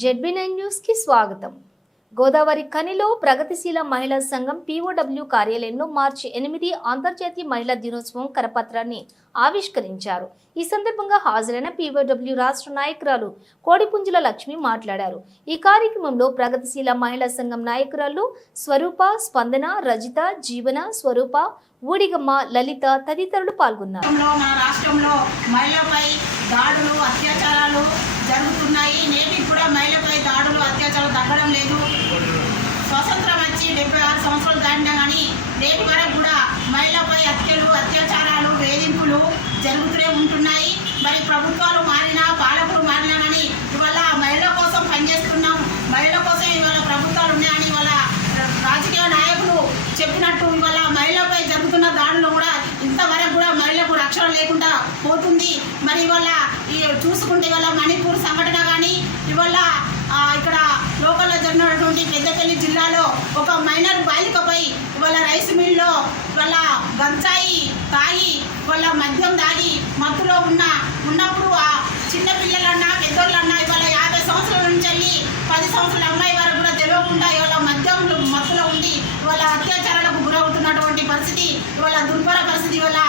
ZB nine న్యూస్కి స్వాగతం. గోదావరి ఖనిలో ప్రగతిశీల మహిళా సంఘం పీఓడబ్ల్యూ కార్యాలయంలో మార్చి ఎనిమిది అంతర్జాతీయ మహిళా దినోత్సవం కరపత్రాన్ని ఆవిష్కరించారు. ఈ సందర్భంగా హాజరైన పీఓడబ్ల్యూ రాష్ట్ర నాయకురాలు కోడిపుంజుల లక్ష్మి మాట్లాడారు. ఈ కార్యక్రమంలో ప్రగతిశీల మహిళా సంఘం నాయకురాలు స్వరూప స్పందన రజిత జీవన స్వరూప ఊడిగమ్మ లలిత తదితరులు పాల్గొన్నారు. మన రాష్ట్రంలో మహిళపై దాడులు అత్యాచారాలు జరుగుతున్నాయి. నేటికి కూడా మహిళపై డెబ్బై ఆరు సంవత్సరాలు దాటినా కానీ నేటి వరకు కూడా మహిళపై హత్యలు అత్యాచారాలు వేధింపులు జరుగుతూనే ఉంటున్నాయి. మరి ప్రభుత్వాలు మారినా పాలకులు మారినా కానీ ఇవాళ మహిళల కోసం పనిచేస్తున్నాం. మహిళల కోసం ఇవాళ ప్రభుత్వాలు ఉన్నాయని ఇవాళ రాజకీయ నాయకులు చెప్పినట్టు ఇవాళ మహిళపై జరుగుతున్న దాడులు కూడా ఇంతవరకు కూడా మహిళలకు రక్షణ లేకుండా పోతుంది. మరి ఇవాళ ఈ చూసుకుంటే ఇవాళ మణిపూర్ సంఘటన కానీ ఇవాళ అనకాపల్లి జిల్లాలో ఒక మైనర్ బాలికపై వాళ్ళ రైస్ మిల్లో వాళ్ళ గంజాయి తాగి వాళ్ళ మద్యం తాగి మత్తులో ఉన్న ఉన్నప్పుడు ఆ చిన్న పిల్లలన్నా పెద్దోళ్ళన్నా ఇవాళ యాభై సంవత్సరాల నుంచి వెళ్ళి పది సంవత్సరాల అమ్మాయి వరకు కూడా తెలియకుండా ఇవాళ మద్యం మత్తులో ఉండి వాళ్ళ అత్యాచారాలకు గురవుతున్నటువంటి పరిస్థితి ఇవాళ దుర్భర పరిస్థితి వల్ల